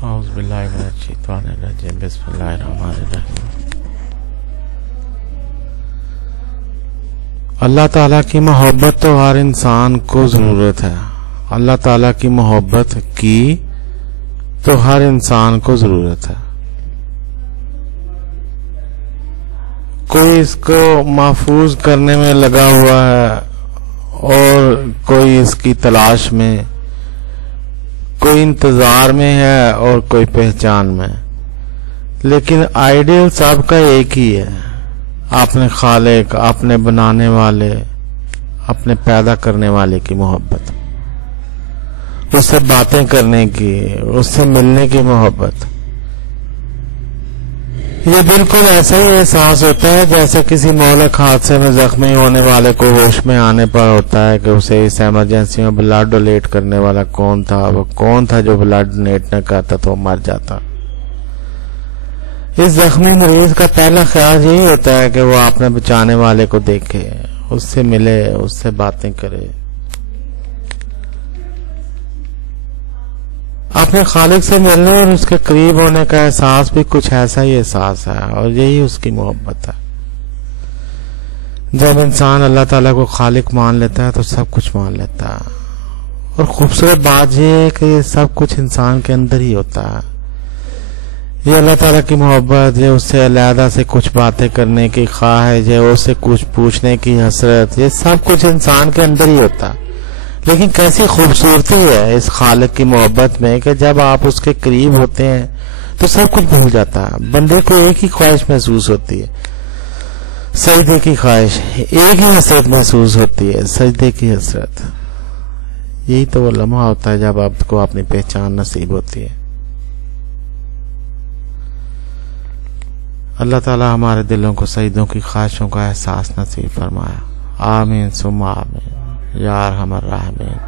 औज़ुबिल्लाहिमिनश्शैतानिर्रजीम बिस्मिल्लाहिर्रहमानिर्रहीम। अल्लाह ताला की मोहब्बत तो हर इंसान को ज़रूरत है। अल्लाह ताला की मोहब्बत की तो हर इंसान को ज़रूरत है। कोई इसको महफूज करने में लगा हुआ है और कोई इसकी तलाश में, कोई इंतजार में है और कोई पहचान में, लेकिन आइडियल सबका एक ही है। अपने खालिक, अपने बनाने वाले, अपने पैदा करने वाले की मोहब्बत, उससे बातें करने की, उससे मिलने की मोहब्बत। ये बिल्कुल ऐसा ही एहसास होता है जैसे किसी मौलिक हादसे में जख्मी होने वाले को होश में आने पर होता है कि उसे इस इमरजेंसी में ब्लड डोनेट करने वाला कौन था, वो कौन था जो ब्लड डोनेट न करता तो मर जाता। इस जख्मी मरीज का पहला ख्याल यही होता है कि वो अपने बचाने वाले को देखे, उससे मिले, उससे बातें करे। अपने खालिक से मिलने और उसके करीब होने का एहसास भी कुछ ऐसा ही एहसास है और यही उसकी मोहब्बत है। जब इंसान अल्लाह ताला को खालिक मान लेता है तो सब कुछ मान लेता है। और खूबसूरत बात यह है कि सब कुछ इंसान के अंदर ही होता है। ये अल्लाह ताला की मोहब्बत, ये उससे अलहदा से कुछ बातें करने की ख्वाहिश, ये उससे कुछ पूछने की हसरत, ये सब कुछ इंसान के अंदर ही होता है। लेकिन कैसी खूबसूरती है इस खालिक की मोहब्बत में कि जब आप उसके करीब होते हैं तो सब कुछ भूल जाता है। बंदे को एक ही ख्वाहिश महसूस होती है, सजदे की ख्वाहिश, एक ही हसरत महसूस होती है, सजदे की हसरत। यही तो वो लम्हा होता है जब आपको अपनी पहचान नसीब होती है। अल्लाह ताला हमारे दिलों को सजदों की ख्वाहिशों का एहसास नसीब फरमाया। आमीन सुम्मा आमीन या अरहमर राहिमीन।